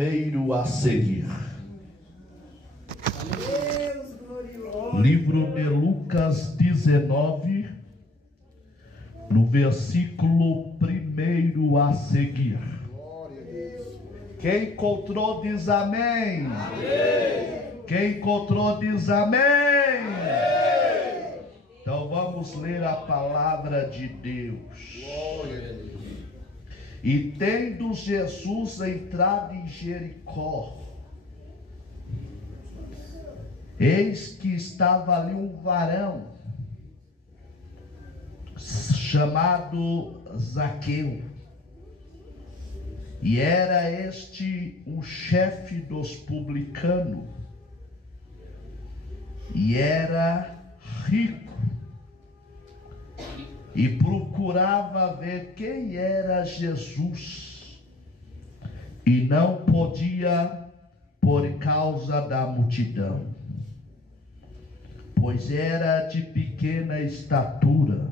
primeiro a seguir. Livro de Lucas 19, no versículo 1 a seguir. Quem encontrou diz amém. Amém. Quem encontrou diz amém. Amém. Então vamos ler a palavra de Deus. Glória a Deus. E tendo Jesus entrado em Jericó, eis que estava ali um varão chamado Zaqueu, e era este um chefe dos publicanos, e era rico, e procurava ver quem era Jesus, e não podia por causa da multidão, pois era de pequena estatura.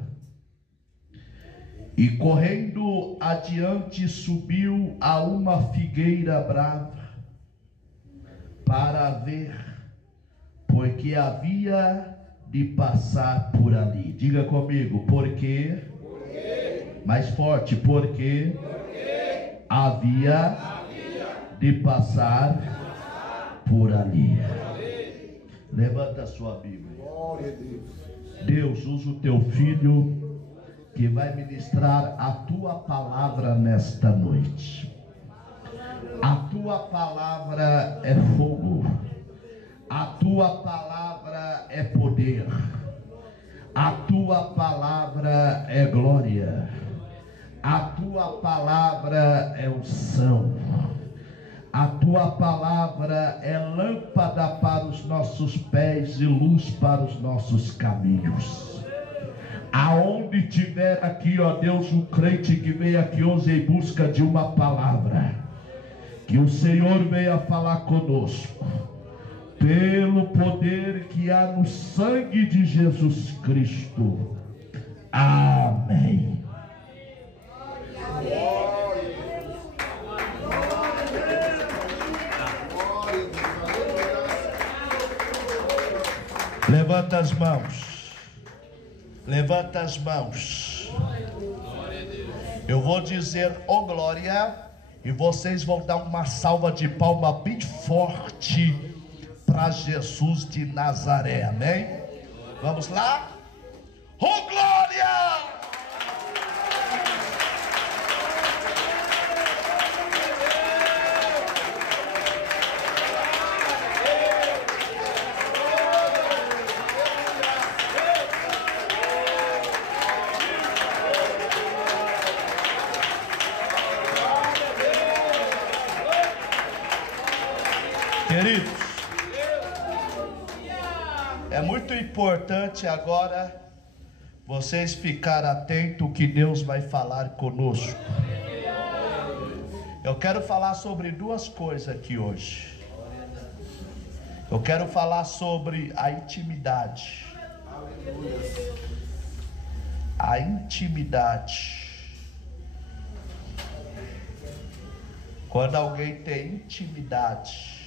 E correndo adiante subiu a uma figueira brava para ver, porque havia de passar por ali. Diga comigo, porque? Mais forte, porque havia de passar por ali. Levanta a sua Bíblia. Glória a Deus. Deus, usa o teu filho que vai ministrar a tua palavra nesta noite. A tua palavra é fogo. A tua palavra é poder. A tua palavra é glória. A tua palavra é unção. A tua palavra é lâmpada para os nossos pés e luz para os nossos caminhos. Aonde tiver aqui, ó Deus, um crente que veio aqui hoje em busca de uma palavra, que o Senhor venha falar conosco, pelo poder que há no sangue de Jesus Cristo. Amém. Levanta as mãos. Levanta as mãos. Eu vou dizer "oh glória", e vocês vão dar uma salva de palma bem forte para Jesus de Nazaré. Amém? Vamos lá? Oh glória! Queridos, é muito importante agora vocês ficarem atentos ao que Deus vai falar conosco. Eu quero falar sobre duas coisas aqui hoje. Eu quero falar sobre a intimidade. A intimidade. Quando alguém tem intimidade,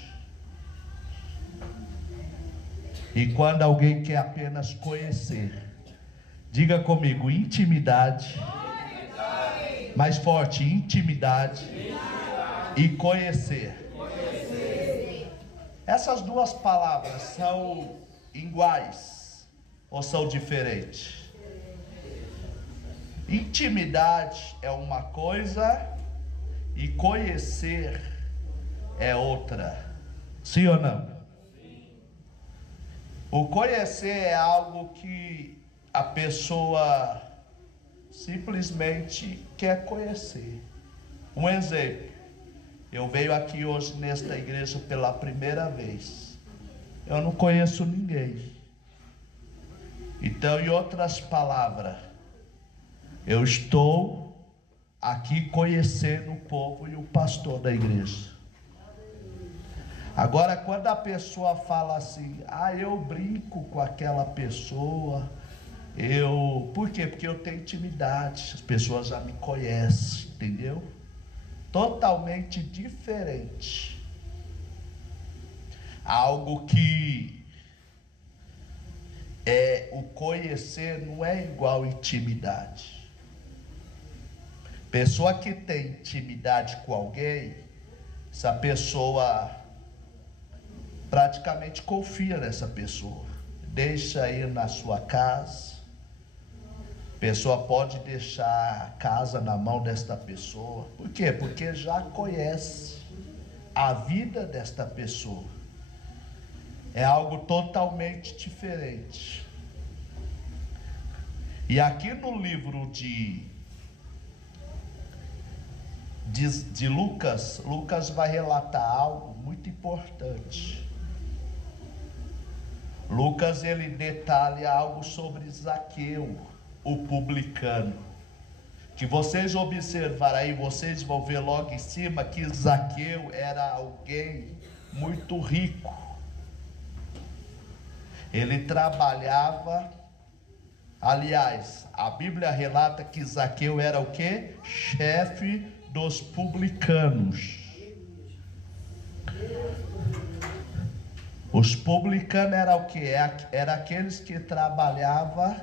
e quando alguém quer apenas conhecer. Diga comigo, intimidade. Mais forte, intimidade. E conhecer. Essas duas palavras são iguais ou são diferentes? Intimidade é uma coisa e conhecer é outra. Sim ou não? O conhecer é algo que a pessoa simplesmente quer conhecer. Um exemplo: eu venho aqui hoje nesta igreja pela primeira vez. Eu não conheço ninguém. Então, em outras palavras, eu estou aqui conhecendo o povo e o pastor da igreja. Agora, quando a pessoa fala assim, eu brinco com aquela pessoa, por quê? Porque eu tenho intimidade, as pessoas já me conhecem, entendeu? totalmente diferente. Algo que o conhecer não é igual intimidade. Pessoa que tem intimidade com alguém, essa pessoa praticamente confia nessa pessoa, deixa ir na sua casa. A pessoa pode deixar a casa na mão desta pessoa. Por quê? Porque já conhece a vida desta pessoa. É algo totalmente diferente. E aqui no livro de Lucas, Lucas vai relatar algo muito importante. Lucas, ele detalha algo sobre Zaqueu, o publicano. Que vocês observarem aí, vocês vão ver logo em cima que Zaqueu era alguém muito rico. Ele trabalhava, aliás, a Bíblia relata que Zaqueu era o quê? Chefe dos publicanos. Os publicanos era o quê? Era aqueles que trabalhavam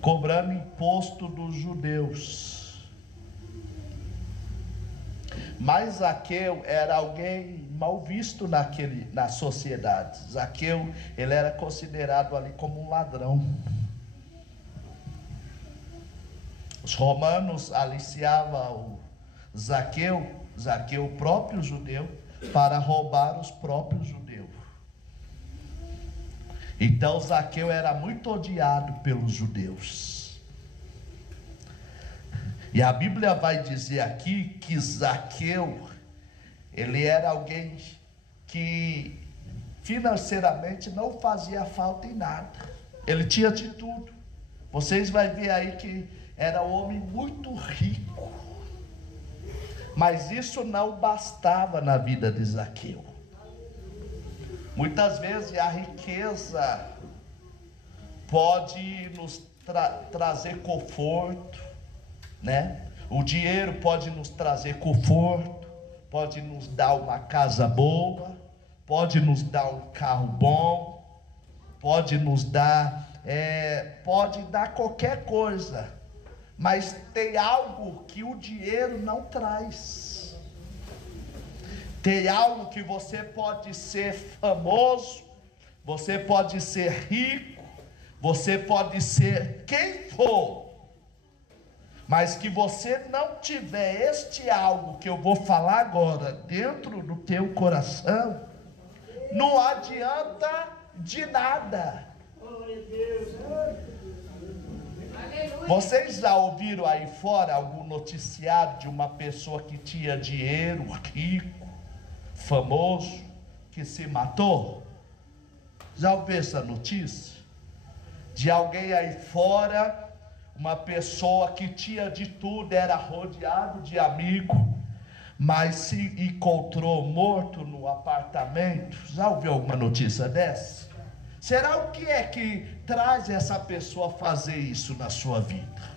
cobrando imposto dos judeus. Mas Zaqueu era alguém mal visto na sociedade. Zaqueu, ele era considerado ali como um ladrão. Os romanos aliciavam o Zaqueu, o próprio judeu, para roubar os próprios judeus. Então Zaqueu era muito odiado pelos judeus. E a Bíblia vai dizer aqui que Zaqueu, ele era alguém que financeiramente não fazia falta em nada. Ele tinha de tudo. Vocês vão ver aí que era um homem muito rico. Mas isso não bastava na vida de Zaqueu. Muitas vezes a riqueza pode nos trazer conforto, né? O dinheiro pode nos trazer conforto, pode nos dar uma casa boa, pode nos dar um carro bom, pode nos dar, pode dar qualquer coisa. Mas tem algo que o dinheiro não traz. Tem algo que você pode ser famoso, você pode ser rico, você pode ser quem for, mas que você não tiver este algo que eu vou falar agora dentro do teu coração, não adianta de nada. Vocês já ouviram aí fora algum noticiário de uma pessoa que tinha dinheiro, rico, famoso, que se matou? Já ouviu essa notícia? De alguém aí fora, uma pessoa que tinha de tudo, era rodeado de amigos, mas se encontrou morto no apartamento? Já ouviu alguma notícia dessa? Será o que é que traz essa pessoa a fazer isso na sua vida?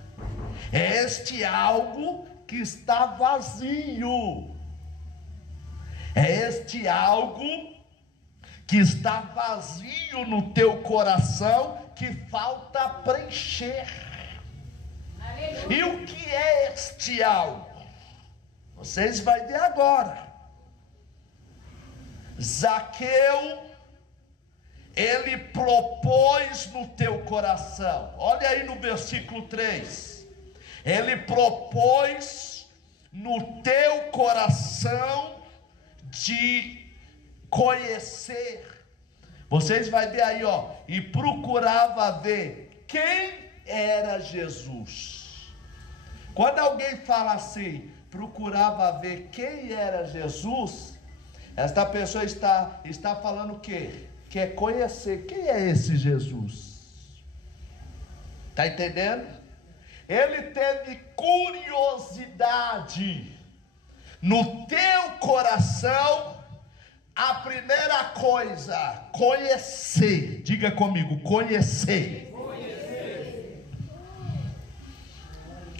É este algo que está vazio. É este algo que está vazio no teu coração, que falta preencher. Aleluia. E o que é este algo? Vocês vão ver agora. Zaqueu, ele propôs no teu coração. Olha aí no versículo 3. Ele propôs no teu coração de conhecer. Vocês vão ver aí, ó. E procurava ver quem era Jesus. Quando alguém fala assim, procurava ver quem era Jesus, esta pessoa está falando o quê? Quer conhecer quem é esse Jesus. Está entendendo? Ele teve curiosidade no teu coração. A primeira coisa, conhecer. Diga comigo, conhecer.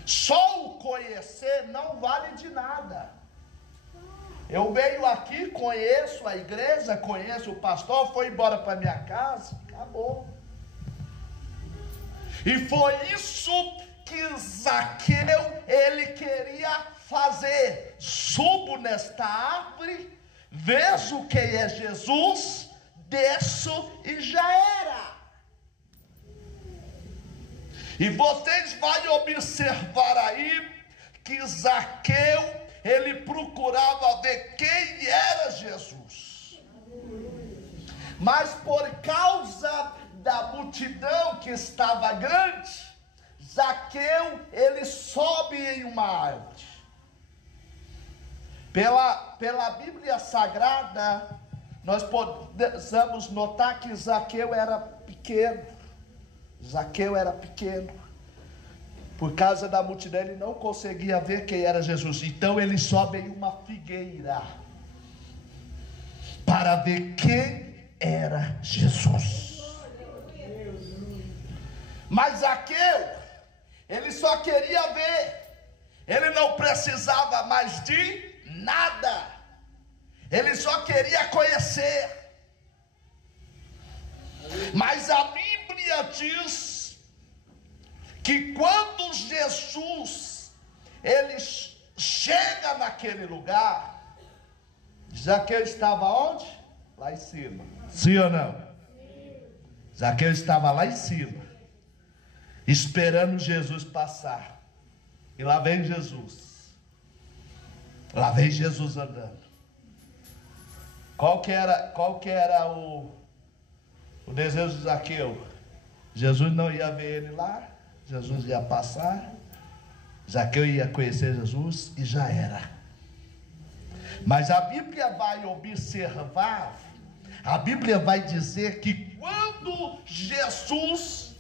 Só o conhecer não vale de nada. Eu venho aqui, conheço a igreja, conheço o pastor, foi embora para minha casa, acabou. E foi isso que Zaqueu, ele queria fazer. Subo nesta árvore, vejo quem é Jesus, desço e já era. E vocês vão observar aí que Zaqueu, ele procurava ver quem era Jesus. Mas por causa da multidão que estava grande, Zaqueu, ele sobe em uma árvore. Pela Bíblia Sagrada, nós podemos notar que Zaqueu era pequeno. Zaqueu era pequeno. Por causa da multidão, ele não conseguia ver quem era Jesus. Então ele sobe em uma figueira para ver quem era Jesus. Mas Zaqueu, ele só queria ver. Ele não precisava mais de nada. Ele só queria conhecer. Mas a Bíblia diz que quando Jesus, ele chega naquele lugar, Zaqueu estava onde? Lá em cima. Sim ou não? Sim. Zaqueu estava lá em cima, esperando Jesus passar. E lá vem Jesus. Lá vem Jesus andando. Qual que era o desejo de Zaqueu? Jesus não ia ver ele lá. Jesus ia passar, Zaqueu ia conhecer Jesus e já era. Mas a Bíblia vai observar, a Bíblia vai dizer que quando Jesus,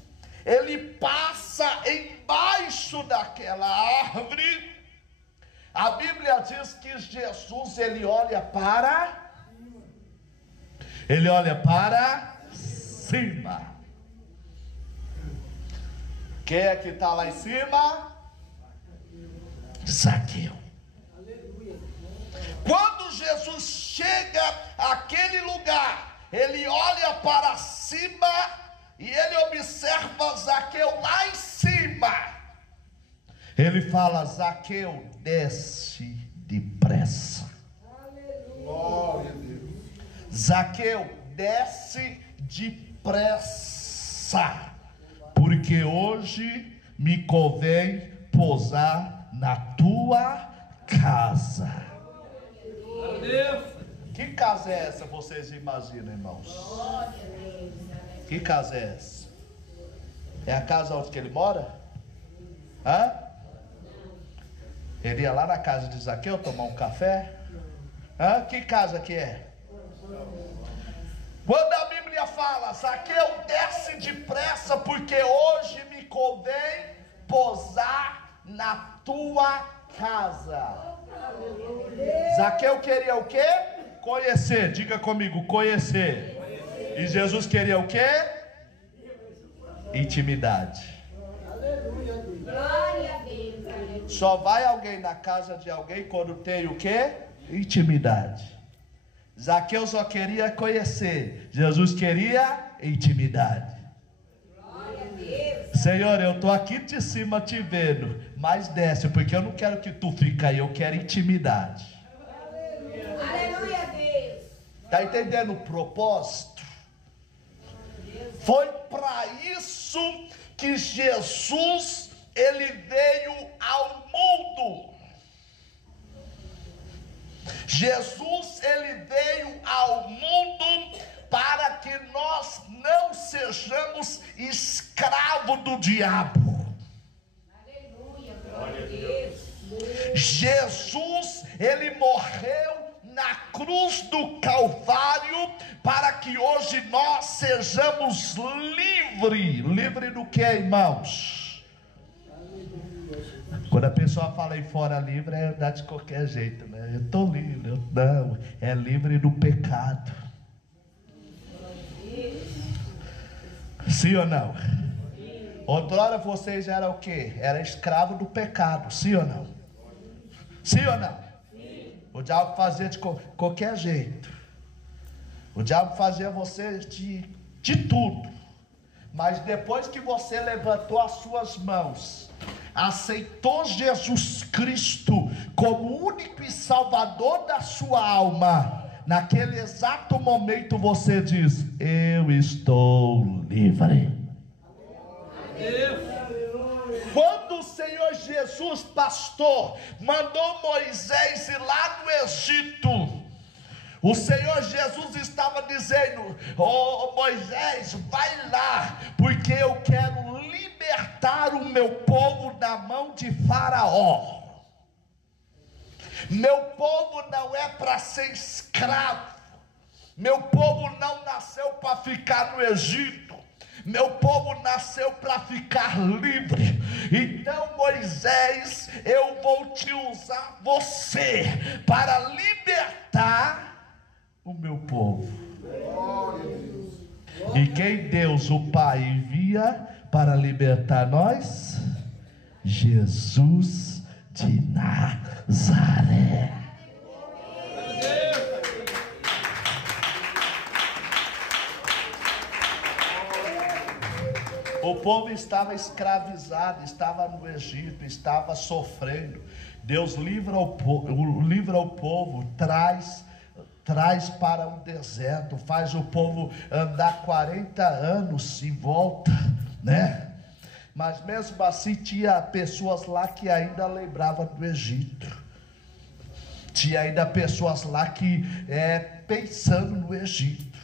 ele passa embaixo daquela árvore, a Bíblia diz que Jesus, ele olha para cima. Quem é que está lá em cima? Zaqueu. Quando Jesus chega àquele lugar, ele olha para cima e ele observa Zaqueu lá em cima. Ele fala: Zaqueu, desce depressa. Glória a Deus. Zaqueu, desce depressa, porque hoje me convém pousar na tua casa. Que casa é essa? Vocês imaginam, irmãos? Que casa é essa? É a casa onde ele mora? Hã? Ele ia lá na casa de Zaqueu tomar um café? Hã? Que casa que é? Quando a Bíblia fala, Zaqueu, desce depressa, porque hoje me convém pousar na tua casa. Zaqueu queria o quê? Conhecer. Diga comigo, conhecer. E Jesus queria o quê? Intimidade. Só vai alguém na casa de alguém quando tem o quê? Intimidade. Zaqueu só queria conhecer, Jesus queria intimidade. Senhor, eu estou aqui de cima te vendo, mas desce, porque eu não quero que tu fique aí, eu quero intimidade. Aleluia, Deus. Está entendendo o propósito? Foi para isso que Jesus, ele veio ao mundo. Jesus, ele veio ao mundo para que nós não sejamos escravos do diabo. Aleluia, glória a Deus. Jesus, ele morreu na cruz do Calvário para que hoje nós sejamos livres. Livre do que, irmãos? Quando a pessoa fala em fora livre, é andar de qualquer jeito, né? Eu estou livre. Não, é livre do pecado. Sim ou não? Outrora vocês eram o quê? Era escravo do pecado, sim ou não? Sim ou não? Sim. O diabo fazia de qualquer jeito. O diabo fazia você de tudo. Mas depois que você levantou as suas mãos, aceitou Jesus Cristo como único e salvador da sua alma, naquele exato momento você diz: eu estou livre. Quando o Senhor Jesus, pastor, mandou Moisés ir lá no Egito, o Senhor Jesus estava dizendo: oh Moisés, vai lá, porque eu quero libertar o meu povo da mão de Faraó. Meu povo não é para ser escravo. Meu povo não nasceu para ficar no Egito. Meu povo nasceu para ficar livre. Então, Moisés, eu vou te usar você para libertar o meu povo. E quem Deus o Pai envia para libertar nós? Jesus de Nazaré. O povo estava escravizado, estava no Egito, estava sofrendo. Deus livra o povo, traz para o deserto, faz o povo andar 40 anos em volta, né? Mas mesmo assim tinha pessoas lá que ainda lembravam do Egito. Tinha ainda pessoas lá que pensando no Egito.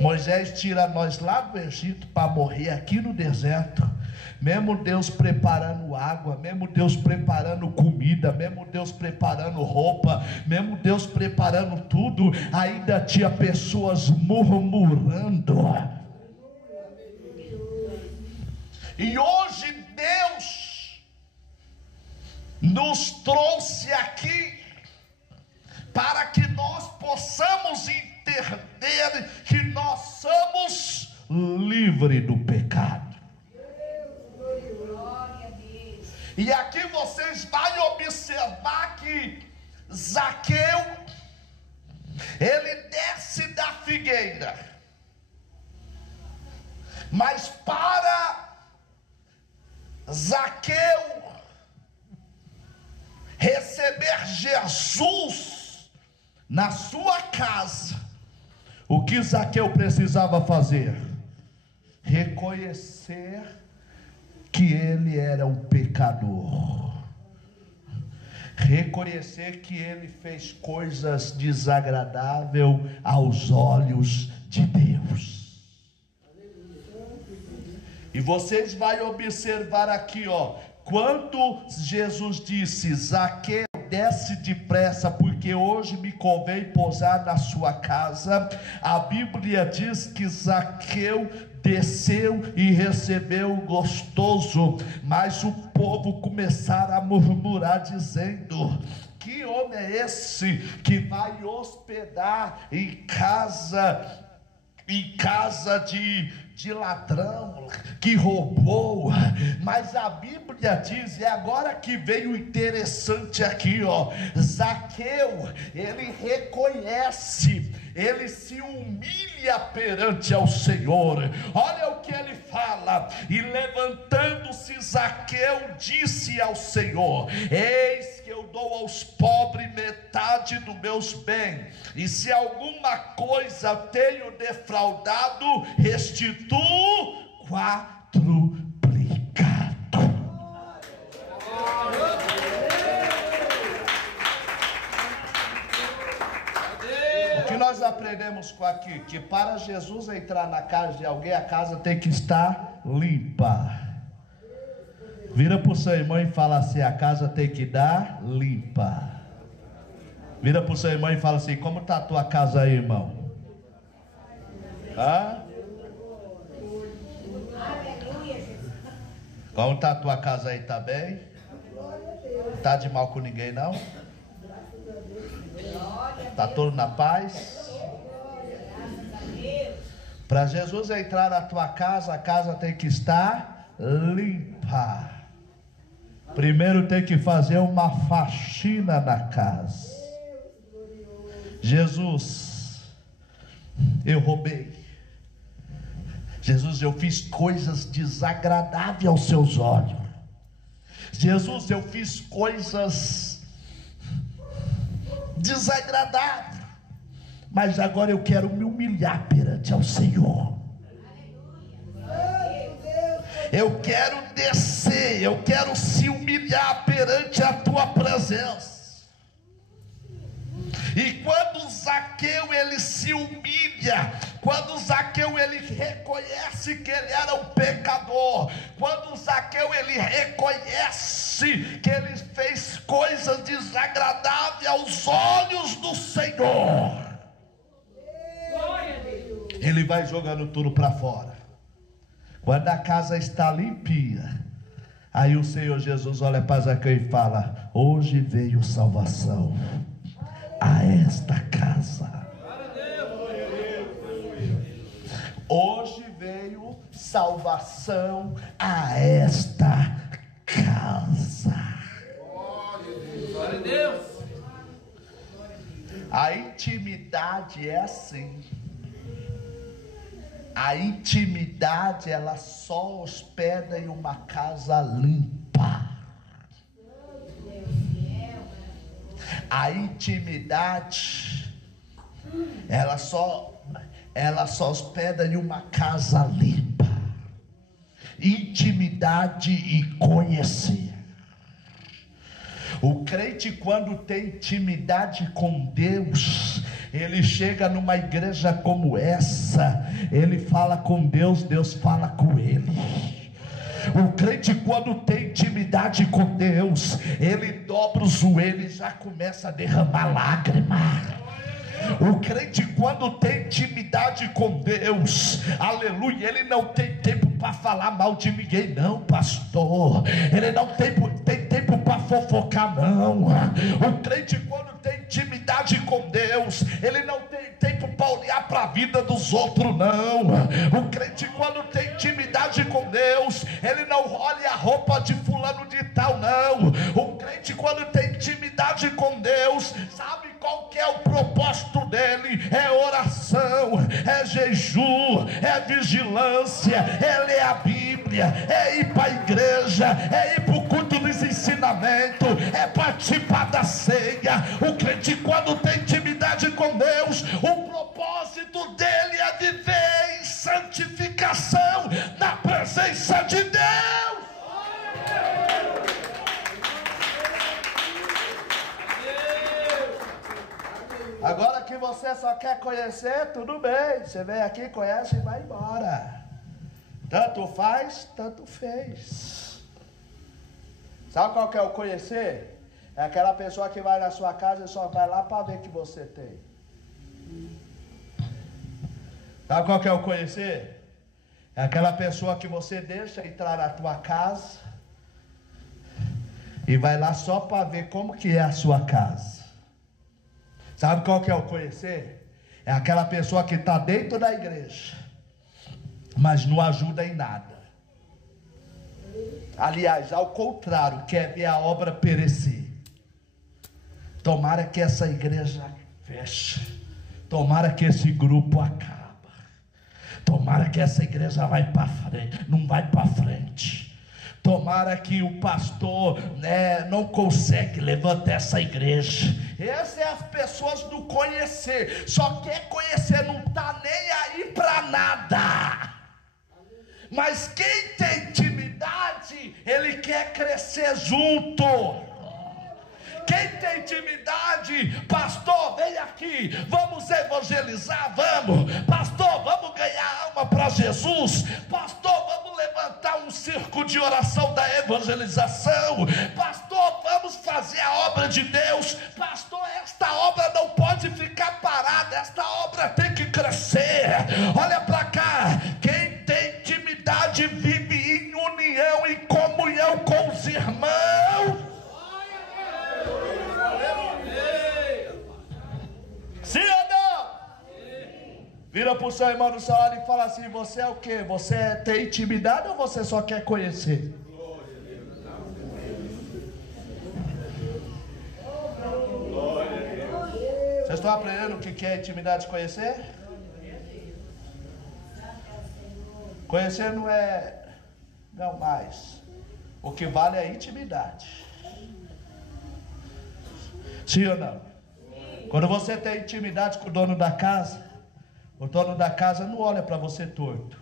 Moisés tira nós lá do Egito para morrer aqui no deserto. Mesmo Deus preparando água, mesmo Deus preparando comida, mesmo Deus preparando roupa, mesmo Deus preparando tudo, ainda tinha pessoas murmurando. E hoje Deus nos trouxe aqui para que nós possamos entender que nós somos livres do pecado. E aqui vocês vão observar que Zaqueu, ele desce da figueira, mas para Zaqueu receber Jesus na sua casa, o que Zaqueu precisava fazer? Reconhecer que ele era um pecador, reconhecer que ele fez coisas desagradáveis aos olhos de Deus. E vocês vão observar aqui, quando Jesus disse: Zaqueu, desce depressa, porque hoje me convém pousar na sua casa. A Bíblia diz que Zaqueu desceu e recebeu gostoso, mas o povo começaram a murmurar, dizendo: que homem é esse que vai hospedar em casa de ladrão, que roubou? Mas a Bíblia diz, e agora que veio interessante aqui, Zaqueu, ele reconhece, ele se humilha perante ao Senhor. Olha o que ele fala: e levantando-se Zaqueu, disse ao Senhor: eis que eu dou aos pobres metade dos meus bens, e se alguma coisa tenho defraudado, restituo quadruplicado. O que nós aprendemos com aqui? Que para Jesus entrar na casa de alguém, a casa tem que estar limpa. Vira para o seu irmão e fala assim: a casa tem que dar limpa. Vira para o seu irmão e fala assim: como está a tua casa aí, irmão? Hã? Como está a tua casa aí? Está bem? Não está de mal com ninguém não? Está tudo na paz? Para Jesus entrar na tua casa, a casa tem que estar limpa. Primeiro tem que fazer uma faxina na casa. Jesus, eu roubei. Jesus, eu fiz coisas desagradáveis aos seus olhos. Jesus, eu fiz coisas desagradáveis, mas agora eu quero me humilhar perante ao Senhor. Eu quero descer, eu quero se humilhar perante a tua presença. E quando Zaqueu ele se humilha, quando Zaqueu ele reconhece que ele era um pecador, quando Zaqueu ele reconhece que ele fez coisas desagradáveis aos olhos do Senhor, ele vai jogando tudo para fora. Quando a casa está limpinha, aí o Senhor Jesus olha para Zaqueu e fala: hoje veio salvação a esta casa. Hoje veio salvação a esta casa. Glória a Deus. A intimidade é assim. A intimidade ela só hospeda em uma casa limpa. A intimidade ela só hospeda em uma casa limpa. Intimidade e conhecer. O crente, quando tem intimidade com Deus, ele chega numa igreja como essa, ele fala com Deus, Deus fala com ele. O crente, quando tem intimidade com Deus, ele dobra o joelho e já começa a derramar lágrima. O crente, quando tem intimidade com Deus, aleluia, ele não tem tempo para falar mal de ninguém, não, pastor. Ele não tem tempo para fofocar, não. O crente, quando tem intimidade com Deus, ele não tem tempo para olhar para a vida dos outros, não. O crente, quando tem intimidade com Deus, ele não olha a roupa de fulano de tal, não. O crente, quando tem intimidade com Deus, sabe qual que é o propósito dele? É oração, é jejum, é vigilância, é ler a Bíblia, é ir para a igreja, é ir para o culto dos ensinamentos, é participar da ceia. O crente, quando tem intimidade com Deus, o propósito dele é viver em santificação na presença de Deus. Agora que você só quer conhecer, tudo bem. Você vem aqui, conhece e vai embora. Tanto faz, tanto fez. Sabe qual que é o conhecer? É aquela pessoa que vai na sua casa e só vai lá para ver o que você tem. Sabe qual que é o conhecer? É aquela pessoa que você deixa entrar na tua casa e vai lá só para ver como que é a sua casa. Sabe qual que é o conhecer? É aquela pessoa que está dentro da igreja, mas não ajuda em nada. Aliás, ao contrário, quer ver a obra perecer. Tomara que essa igreja feche. Tomara que esse grupo acaba. Tomara que essa igreja vai para frente. Não vai para frente. Tomara que o pastor não consegue levantar essa igreja. Essas são as pessoas do conhecer. Só quer conhecer, não está nem aí para nada. Mas quem tem intimidade, ele quer crescer junto. Quem tem intimidade, pastor, vem aqui, vamos evangelizar, vamos. Pastor, vamos ganhar alma para Jesus. Pastor, vamos levantar um circo de oração da evangelização. Pastor, vamos fazer a obra de Deus. Pastor, esta obra não pode ficar parada, esta obra tem que crescer. Olha para cá, quem tem intimidade vive em união, em comunhão com os irmãos. Sim ou não? Vira para o seu irmão do seu lado e fala assim: você é o quê? Você tem intimidade ou você só quer conhecer? Vocês estão aprendendo o que é intimidade de conhecer? Conhecer não é... Não mais. O que vale é a intimidade. Sim ou não? Quando você tem intimidade com o dono da casa, o dono da casa não olha para você torto.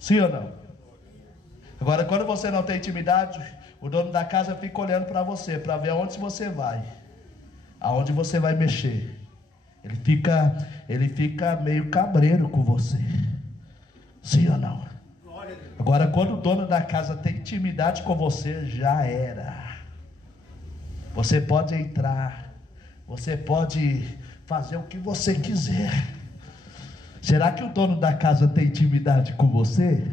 Sim ou não? Agora, quando você não tem intimidade, o dono da casa fica olhando para você, para ver aonde você vai, aonde você vai mexer. Ele fica meio cabreiro com você. Sim ou não? Agora, quando o dono da casa tem intimidade com você, já era. Você pode entrar, você pode fazer o que você quiser. Será que o dono da casa tem intimidade com você?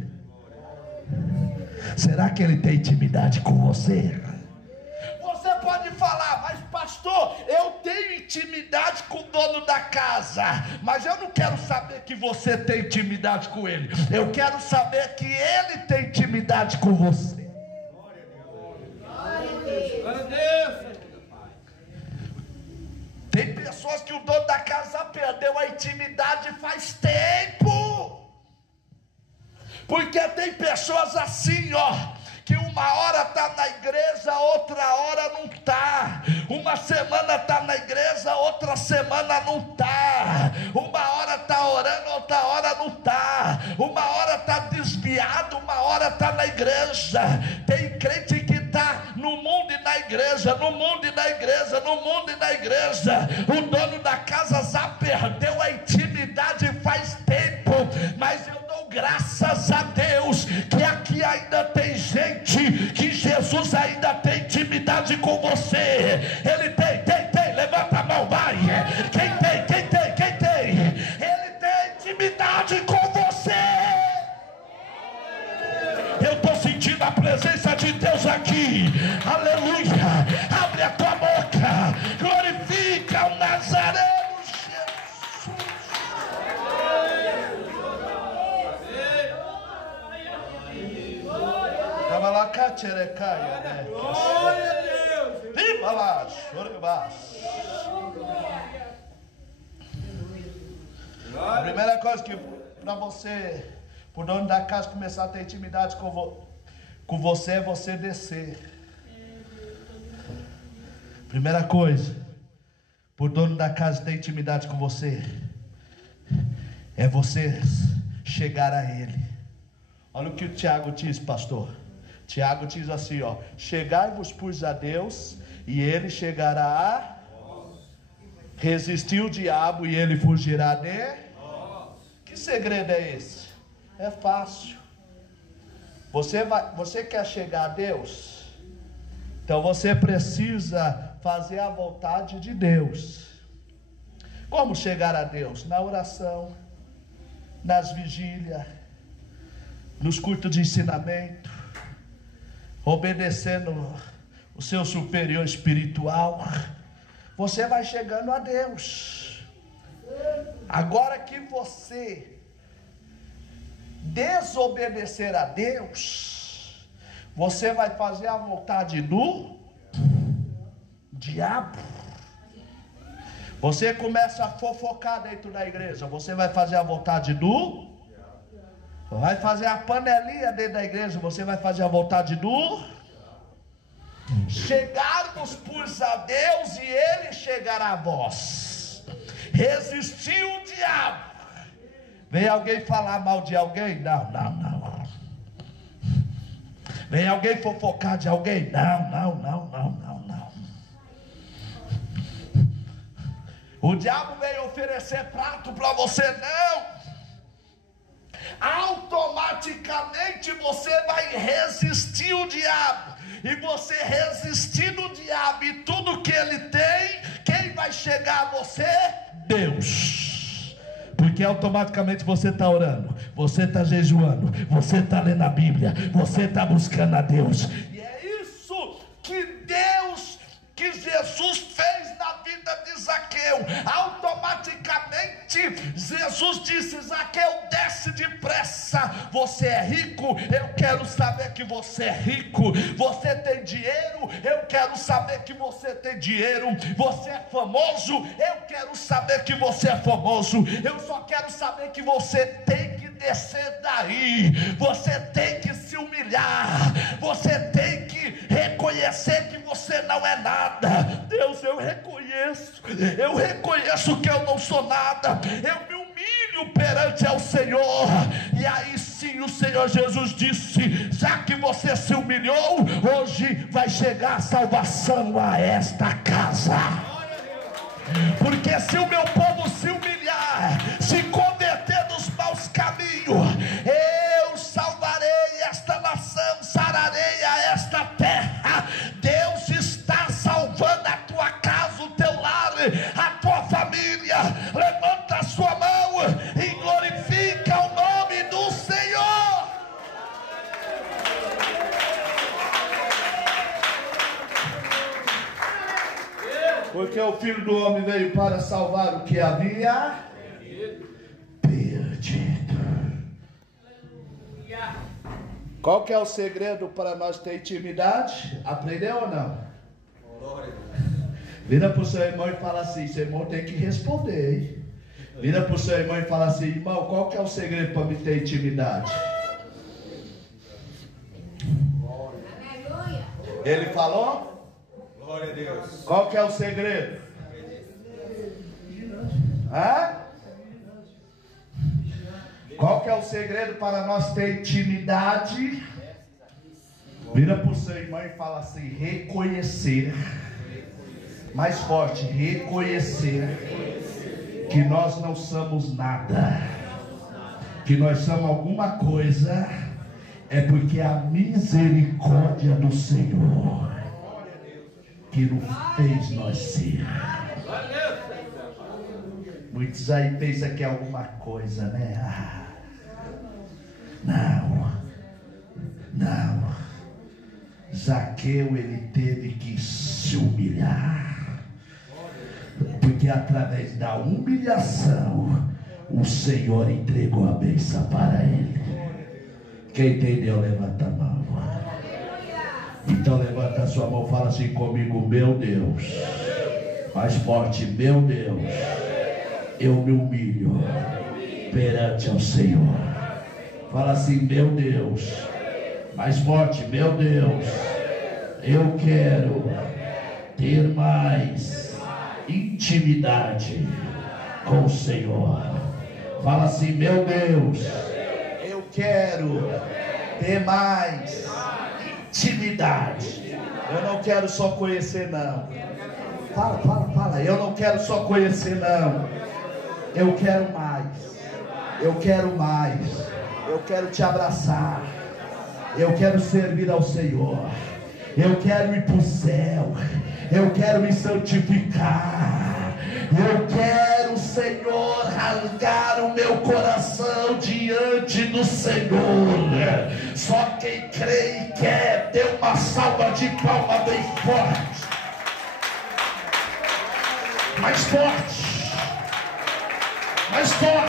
Será que ele tem intimidade com você? Você pode falar: mas pastor, eu tenho intimidade com o dono da casa. Mas eu não quero saber que você tem intimidade com ele. Eu quero saber que ele tem intimidade com você. Glória a Deus. Tem pessoas que o dono da casa perdeu a intimidade faz tempo. Porque tem pessoas assim, que uma hora está na igreja, outra hora não está. Uma semana está na igreja, outra semana não está. Uma hora está orando, outra hora não está. Uma hora está desviado, uma hora está na igreja. Tem crente que está no mundo e na igreja, no mundo e na igreja, no mundo e na igreja. O dono da casa já perdeu a intimidade faz tempo. Mas eu dou graças a Deus que aqui ainda tem gente que Jesus ainda tem intimidade com você. Ele tem, levanta a mão, vai. Quem tem? Ele tem intimidade com você. Eu estou sentindo a presença de Deus aqui. Aleluia. Abre a tua boca, glorifica o Nazareno Jesus. Tava lá, caterecaia, né? Glória a Deus. Viva lá, choreba. A primeira coisa que para você, o dono da casa começar a ter intimidade com você, é você descer. Primeira coisa, para o dono da casa ter intimidade com você, é você chegar a ele. Olha o que o Tiago diz, pastor. Tiago diz assim, chegai-vos pois a Deus, e ele chegará a resistir o diabo, e ele fugirá de... Que segredo é esse? É fácil. Você quer chegar a Deus? Então você precisa fazer a vontade de Deus. Como chegar a Deus? Na oração, nas vigílias, nos cultos de ensinamento, obedecendo o seu superior espiritual. Você vai chegando a Deus. Agora que você desobedecer a Deus, você vai fazer a vontade do diabo. Você começa a fofocar dentro da igreja, você vai fazer a vontade do... Vai fazer a panelinha dentro da igreja, você vai fazer a vontade do... Chegarmos pois a Deus, e ele chegará a vós. Resistir o diabo. Vem alguém falar mal de alguém? Não. Vem alguém fofocar de alguém? Não. O diabo veio oferecer prato para você? Não. Automaticamente você vai resistir o diabo. E você resistindo o diabo e tudo que ele tem, quem vai chegar a você? Deus. Porque automaticamente você está orando, você está jejuando, você está lendo a Bíblia, você está buscando a Deus. E é isso que Jesus fez na vida de Zaqueu. automaticamente Jesus disse: Zaqueu, desce depressa. Você é rico? Eu quero saber que você é rico. Você tem dinheiro? Eu quero saber que você tem dinheiro. Você é famoso? Eu quero saber que você é famoso. Eu só quero saber que você tem que descer daí. Você tem que se humilhar. Você tem que reconhecer que você não é nada. Deus, eu reconheço que eu não sou nada. Eu me humilho perante ao Senhor. E aí sim o Senhor Jesus disse: já que você se humilhou, hoje vai chegar a salvação a esta casa. Porque se o meu povo se humilhar, se converter dos maus caminhos, eu salvarei esta nação, sararei a esta terra. Deus está salvando a tua casa, o teu lar, a tua família. Levanta a sua mão e glorifica o nome do Senhor. Porque o Filho do Homem veio para salvar o que havia perdido. Qual que é o segredo para nós ter intimidade? Aprendeu ou não? Vira para o seu irmão e fala assim: seu irmão tem que responder, hein? Vira para o seu irmão e fala assim: irmão, qual que é o segredo para me ter intimidade? Aleluia. Ele falou? Glória a Deus. Qual que é o segredo? Hã? Qual que é o segredo para nós ter intimidade? Vira para o seu irmão e fala assim: reconhecer. Mais forte: reconhecer que nós não somos nada, que nós somos alguma coisa, é porque a misericórdia do Senhor que nos fez nós ser. Muitos aí pensam que é alguma coisa, né? Não. Zaqueu, ele teve que se humilhar, porque através da humilhação o Senhor entregou a bênção para ele. Quem entendeu, levanta a mão. Então levanta a sua mão e fala assim comigo: meu Deus. Mais forte: meu Deus, eu me humilho perante ao Senhor. Fala assim: meu Deus. Mais forte: meu Deus, eu quero ter mais intimidade com o Senhor. Fala assim: meu Deus, eu quero ter mais intimidade. Eu não quero só conhecer, não. Fala. Eu não quero só conhecer, não. Eu quero mais. Eu quero mais. Eu quero te abraçar. Eu quero servir ao Senhor. Eu quero ir para o céu. Eu quero me santificar. Eu quero, Senhor, rasgar o meu coração diante do Senhor. Só quem crê e quer, dê uma salva de palmas bem forte. Mais forte. Mais forte.